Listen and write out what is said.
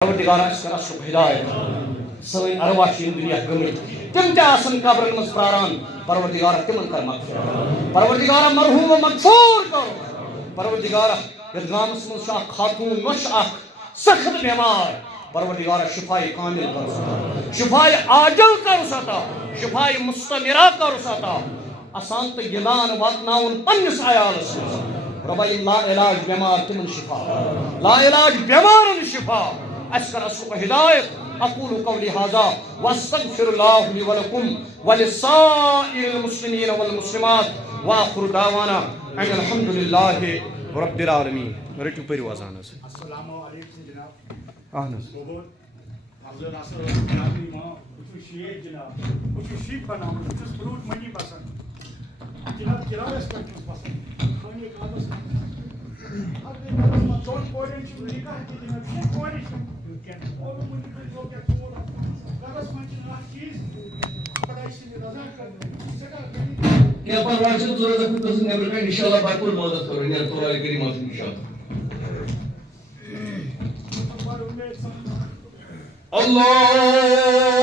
परवरदिगार असुख हिदायत सन अरवाह दुनिया गमित तम तन कब्रन मज प्रारान परवरदिगार तिमन कर मगफिरत परवरदिगार मरहूम मगफूर कर परवरदिगार यदगामस मज खातून नश सख्त बीमार परवरदिगार शिफाए कामिल कर शिफाए आजल कर शिफाए मुस्तमिरा कर असान तो गिलान वातनाउन पन्निस आयालस रब्बा ला इलाज बीमार तिमन शिफा ला इलाज बीमारन शिफा अस्कर असुख हिदायत अक़ूलु क़ौली हाज़ा वस्तग़फ़िरुल्लाह ली व लकुम व लिस्साइरिल मुस्लिमीन वल मुस्लिमात व आखिरु दावाना अनिल हम्दुलिल्लाहि रब्बिल आलमीन। रटू परियो अज़ान अस्सलामु अलैकुम जनाब। अहनस अफजल असर जनाबी मां कुछ शेख जनाब कुछ शीख बनाओ कुछ फ्रूट मनी पसंद जनाब किराए पर पसंद खाने का बस अब ये जोन कोरियन की लिखा है कि जनाब शेख कोरियन कैन और मुझे कोई जो क्या बोला कागज में ना चीज पढ़ाई से रजा कर जगह क्या पर वाचन जरूरत है तो नेबर का इंशाल्लाह बाकुल मदद करेंगे या तो वाले करीम आते इंशाल्लाह। अल्लाह